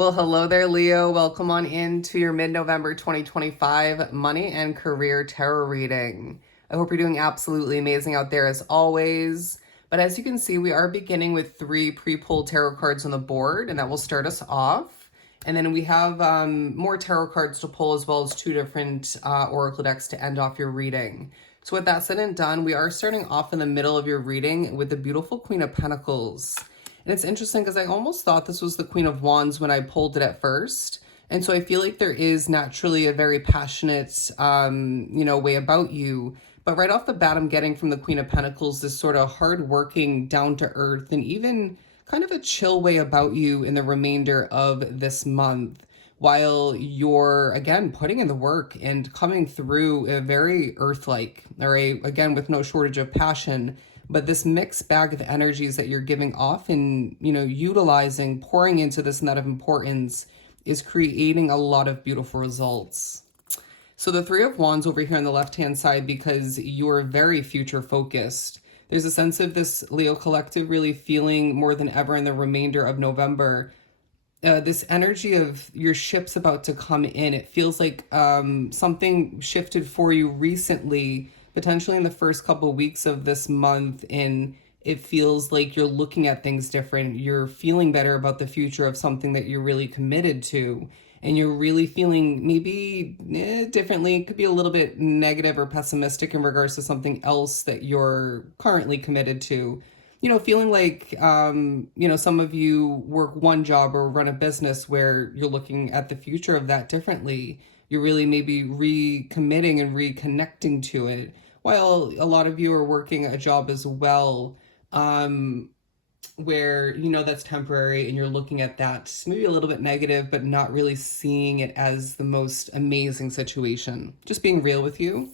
Well, hello there, Leo. Welcome on into your mid-November 2025 money and career tarot reading. I hope you're doing absolutely amazing out there as always. But as you can see, we are beginning with 3 pre-pulled tarot cards on the board, and that will start us off. And then we have more tarot cards to pull, as well as 2 different oracle decks to end off your reading. So with that said and done, we are starting off in the middle of your reading with the beautiful Queen of Pentacles. And it's interesting because I almost thought this was the Queen of Wands when I pulled it at first. And so I feel like there is naturally a very passionate, way about you. But right off the bat, I'm getting from the Queen of Pentacles this sort of hardworking, down to earth, and even kind of a chill way about you in the remainder of this month. While you're, again, putting in the work and coming through a very earth-like, or again, with no shortage of passion, but this mixed bag of energies that you're giving off and, utilizing, pouring into this net of importance is creating a lot of beautiful results. So the 3 of Wands over here on the left-hand side, because you're very future focused, there's a sense of this Leo collective really feeling more than ever in the remainder of November, this energy of your ship's about to come in. It feels like something shifted for you recently, potentially in the first couple weeks of this month, and it feels like you're looking at things different. You're feeling better about the future of something that you're really committed to, and you're really feeling maybe differently. It could be a little bit negative or pessimistic in regards to something else that you're currently committed to. Feeling like, some of you work one job or run a business where you're looking at the future of that differently. You're really maybe recommitting and reconnecting to it, while a lot of you are working a job as well, where, that's temporary and you're looking at that maybe a little bit negative, but not really seeing it as the most amazing situation. Just being real with you.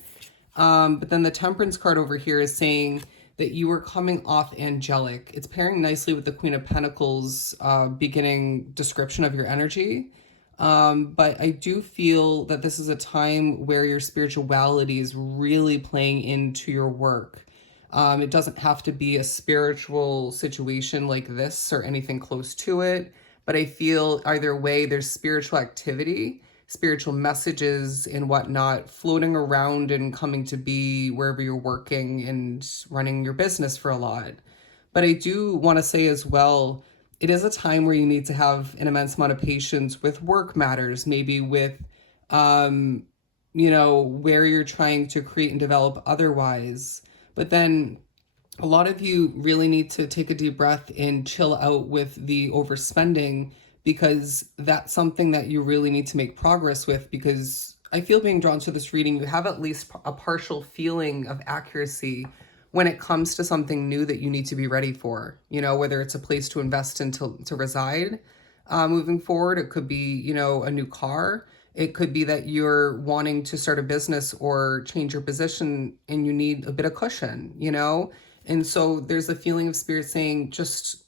But then the Temperance card over here is saying that you are coming off angelic. It's pairing nicely with the Queen of Pentacles beginning description of your energy. But I do feel that this is a time where your spirituality is really playing into your work. It doesn't have to be a spiritual situation like this or anything close to it, but I feel either way there's spiritual activity, spiritual messages and whatnot floating around and coming to be wherever you're working and running your business for a lot. But I do want to say as well, it is a time where you need to have an immense amount of patience with work matters, maybe with, where you're trying to create and develop otherwise. But then a lot of you really need to take a deep breath and chill out with the overspending, because that's something that you really need to make progress with. Because I feel, being drawn to this reading, you have at least a partial feeling of accuracy when it comes to something new that you need to be ready for, whether it's a place to invest in to reside moving forward. It could be, a new car. It could be that you're wanting to start a business or change your position and you need a bit of cushion, And so there's a feeling of spirit saying, just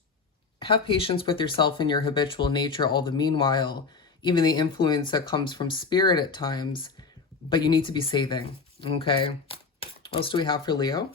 have patience with yourself and your habitual nature all the meanwhile, even the influence that comes from spirit at times, but you need to be saving, okay? What else do we have for Leo?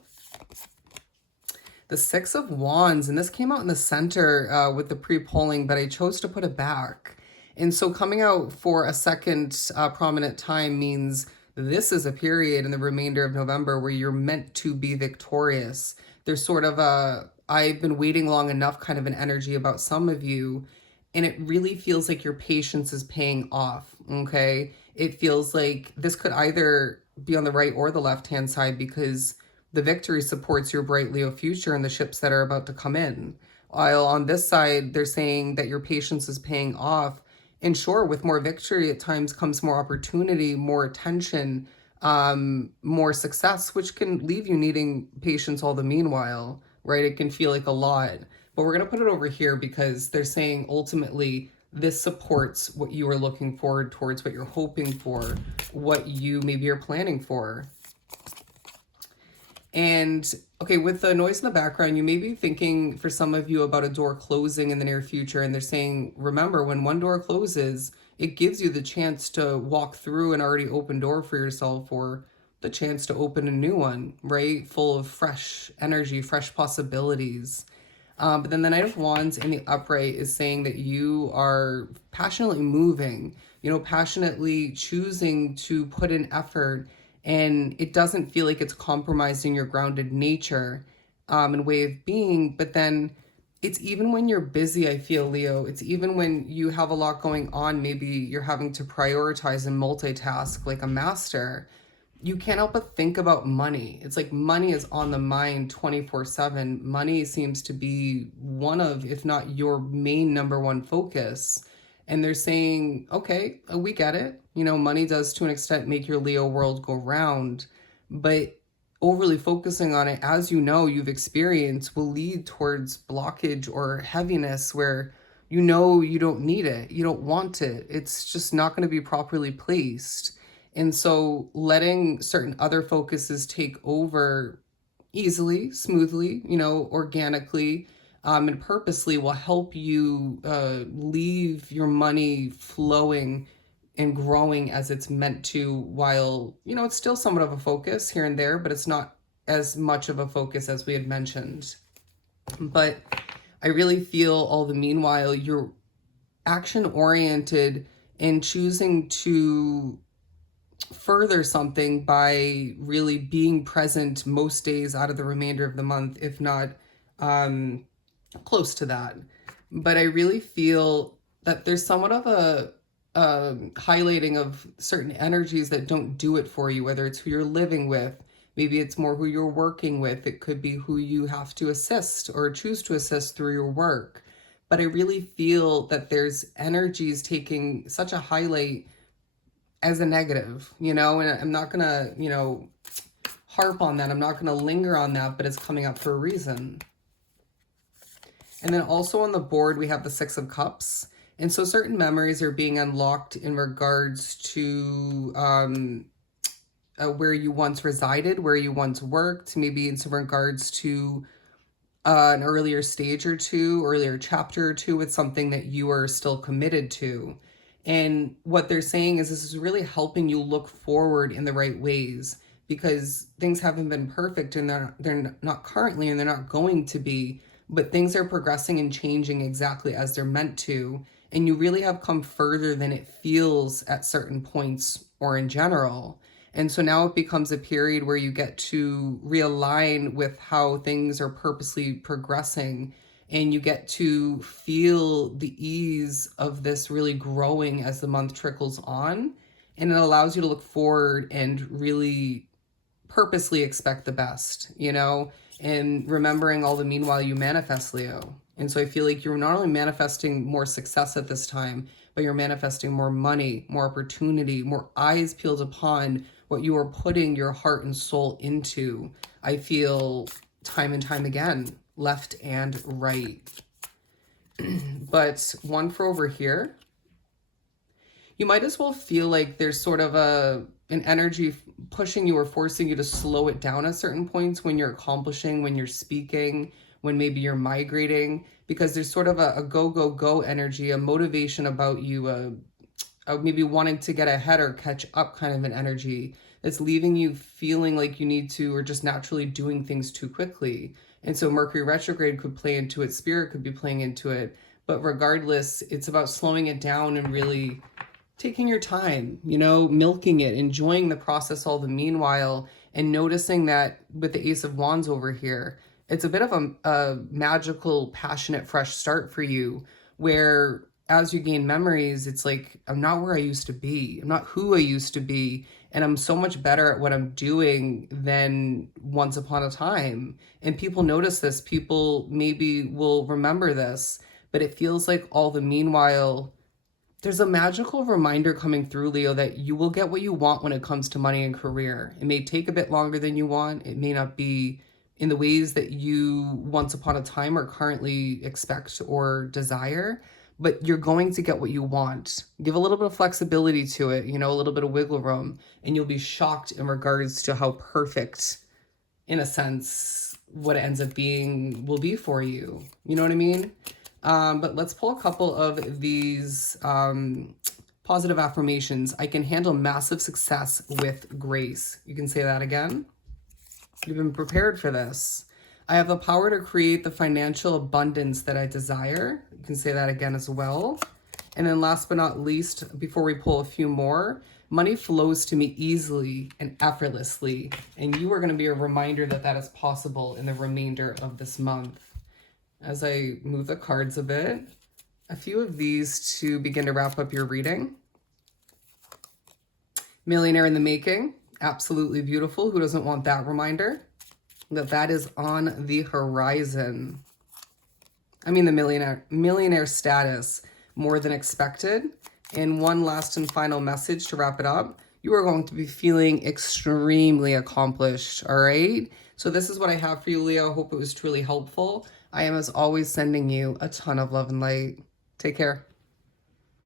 The 6 of Wands, and this came out in the center with the pre-polling, but I chose to put it back. And so coming out for a second prominent time means this is a period in the remainder of November where you're meant to be victorious. There's sort of a, I've been waiting long enough kind of an energy about some of you, and it really feels like your patience is paying off, okay? It feels like this could either be on the right or the left-hand side, because the victory supports your bright Leo future and the ships that are about to come in. While on this side, they're saying that your patience is paying off. And sure, with more victory at times comes more opportunity, more attention, more success, which can leave you needing patience all the meanwhile, right? It can feel like a lot. But we're going to put it over here because they're saying ultimately this supports what you are looking forward towards, what you're hoping for, what you maybe are planning for. And okay, with the noise in the background, you may be thinking for some of you about a door closing in the near future. And they're saying, remember, when one door closes, it gives you the chance to walk through an already open door for yourself, or the chance to open a new one, right? Full of fresh energy, fresh possibilities. But then the Knight of Wands in the upright is saying that you are passionately moving, passionately choosing to put in effort, and it doesn't feel like it's compromising your grounded nature and way of being. But then it's even when you're busy, I feel, Leo, it's even when you have a lot going on, maybe you're having to prioritize and multitask like a master, you can't help but think about money. It's like money is on the mind 24/7. Money seems to be one of, if not your main number one focus. And they're saying, okay, we get it. Money does to an extent make your Leo world go round, but overly focusing on it, as you've experienced, will lead towards blockage or heaviness where you don't need it, you don't want it. It's just not going to be properly placed. And so letting certain other focuses take over easily, smoothly, organically, and purposely will help you leave your money flowing and growing as it's meant to, while, it's still somewhat of a focus here and there, but it's not as much of a focus as we had mentioned. But I really feel all the meanwhile, you're action oriented and choosing to further something by really being present most days out of the remainder of the month, if not close to that. But I really feel that there's somewhat of a highlighting of certain energies that don't do it for you, whether it's who you're living with, maybe it's more who you're working with, it could be who you have to assist or choose to assist through your work. But I really feel that there's energies taking such a highlight as a negative, and I'm not gonna, harp on that. I'm not gonna linger on that, but it's coming up for a reason. And then also on the board, we have the Six of Cups. And so certain memories are being unlocked in regards to where you once resided, where you once worked, maybe in some regards to an earlier stage or two, earlier chapter or two with something that you are still committed to. And what they're saying is this is really helping you look forward in the right ways, because things haven't been perfect and they're not currently, and they're not going to be, but things are progressing and changing exactly as they're meant to. And you really have come further than it feels at certain points or in general. And so now it becomes a period where you get to realign with how things are purposely progressing, and you get to feel the ease of this really growing as the month trickles on. And it allows you to look forward and really purposely expect the best, and remembering all the meanwhile you manifest, Leo. And so I feel like you're not only manifesting more success at this time, but you're manifesting more money, more opportunity, more eyes peeled upon what you are putting your heart and soul into. I feel time and time again, left and right. But one for over here, you might as well feel like there's sort of an energy pushing you or forcing you to slow it down at certain points when you're accomplishing, when you're speaking, when maybe you're migrating, because there's sort of a go, go, go energy, a motivation about you, maybe wanting to get ahead or catch up kind of an energy that's leaving you feeling like you need to, or just naturally doing things too quickly. And so Mercury retrograde could play into it, Spirit could be playing into it. But regardless, it's about slowing it down and really taking your time, milking it, enjoying the process all the meanwhile, and noticing that with the Ace of Wands over here, it's a bit of a magical, passionate, fresh start for you, where as you gain memories, it's like, I'm not where I used to be. I'm not who I used to be. And I'm so much better at what I'm doing than once upon a time. And people notice this. People maybe will remember this. But it feels like all the meanwhile, there's a magical reminder coming through, Leo, that you will get what you want when it comes to money and career. It may take a bit longer than you want. It may not be in the ways that you once upon a time or currently expect or desire, but you're going to get what you want. Give a little bit of flexibility to it, a little bit of wiggle room, and you'll be shocked in regards to how perfect, in a sense, what it ends up being will be for you. You know what I mean? But let's pull a couple of these positive affirmations. I can handle massive success with grace. You can say that again. You've been prepared for this. I have the power to create the financial abundance that I desire. You can say that again as well. And then last but not least, before we pull a few more, money flows to me easily and effortlessly. And you are going to be a reminder that that is possible in the remainder of this month. As I move the cards a bit, a few of these to begin to wrap up your reading. Millionaire in the making, absolutely beautiful. Who doesn't want that reminder? That is on the horizon. I mean, the millionaire status, more than expected. And one last and final message to wrap it up. You are going to be feeling extremely accomplished, all right? So this is what I have for you, Leo. Hope it was truly helpful. I am, as always, sending you a ton of love and light. Take care.